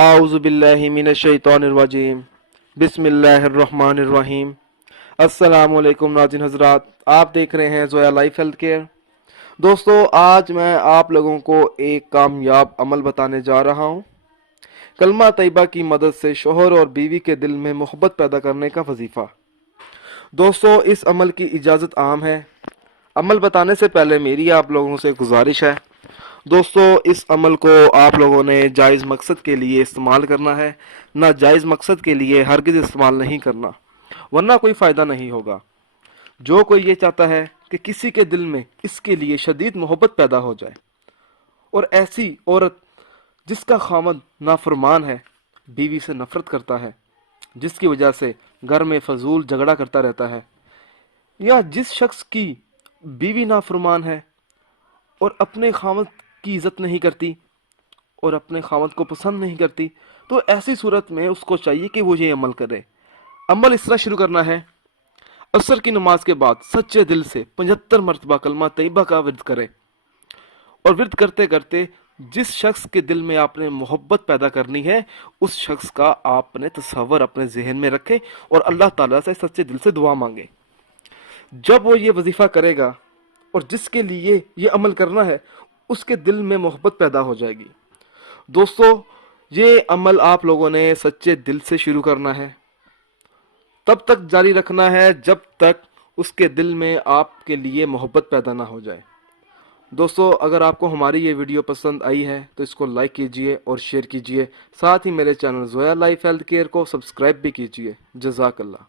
اعوذ باللہ من الشیطان الرجیم بسم اللہ الرحمن الرحیم۔ السلام علیکم ناظرین حضرات، آپ دیکھ رہے ہیں زویا لائف ہیلتھ کیئر۔ دوستو، آج میں آپ لوگوں کو ایک کامیاب عمل بتانے جا رہا ہوں۔ کلمہ طیبہ کی مدد سے شوہر اور بیوی کے دل میں محبت پیدا کرنے کا وظیفہ۔ دوستو، اس عمل کی اجازت عام ہے۔ عمل بتانے سے پہلے میری آپ لوگوں سے گزارش ہے، دوستو اس عمل کو آپ لوگوں نے جائز مقصد کے لیے استعمال کرنا ہے، ناجائز مقصد کے لیے ہرگز استعمال نہیں کرنا، ورنہ کوئی فائدہ نہیں ہوگا۔ جو کوئی یہ چاہتا ہے کہ کسی کے دل میں اس کے لیے شدید محبت پیدا ہو جائے، اور ایسی عورت جس کا خاوند نافرمان ہے، بیوی سے نفرت کرتا ہے، جس کی وجہ سے گھر میں فضول جھگڑا کرتا رہتا ہے، یا جس شخص کی بیوی نافرمان ہے اور اپنے خاوند کی عزت نہیں کرتی اور اپنے خاوند کو پسند نہیں کرتی، تو ایسی صورت میں اس کو چاہیے کہ وہ یہ عمل کرے۔ عمل اس طرح شروع کرنا ہے: عصر کی نماز کے بعد سچے دل سے 75 مرتبہ کلمہ طیبہ کا ورد کرے، اور ورد کرتے کرتے جس شخص کے دل میں آپ نے محبت پیدا کرنی ہے، اس شخص کا آپ نے تصور اپنے ذہن میں رکھے اور اللہ تعالیٰ سے سچے دل سے دعا مانگے۔ جب وہ یہ وظیفہ کرے گا اور جس کے لیے یہ عمل کرنا ہے، اس کے دل میں محبت پیدا ہو جائے گی۔ دوستو، یہ عمل آپ لوگوں نے سچے دل سے شروع کرنا ہے، تب تک جاری رکھنا ہے جب تک اس کے دل میں آپ کے لیے محبت پیدا نہ ہو جائے۔ دوستو، اگر آپ کو ہماری یہ ویڈیو پسند آئی ہے تو اس کو لائک کیجئے اور شیئر کیجئے، ساتھ ہی میرے channel Zoya life health care کو سبسکرائب بھی کیجئے۔ جزاک اللہ۔